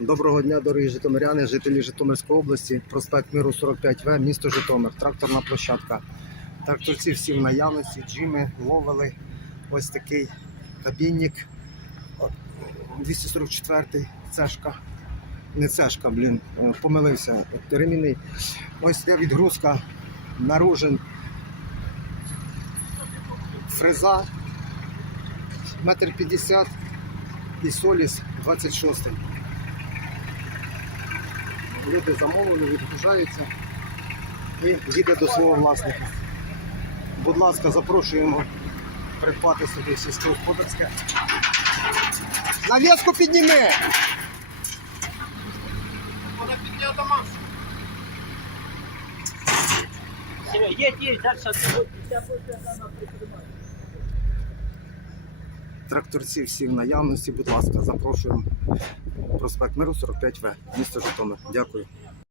Доброго дня, дорогі житомиряни, жителі Житомирської області, проспект Миру 45В, місто Житомир, тракторна площадка. Тракторці всі в наявності, джими, ловили. Ось такий кабінник. 244-й, цешка. Не цешка, блін, е, помилився. Ремінний. Ось така відгрузка, наружен. Фреза. Метр п'ятдесят і соліс 26. Люди замовили, відгружаються і їде до свого власника. Будь ласка, запрошуємо придбати собі сільськогосподарське. Нав'язку підніми! Серега, едь, едь, дальше отсюда. Тебя будет она. Тракторці всі в наявності, будь ласка, запрошуємо. Проспект Миру 45В, місто Житомир. Дякую.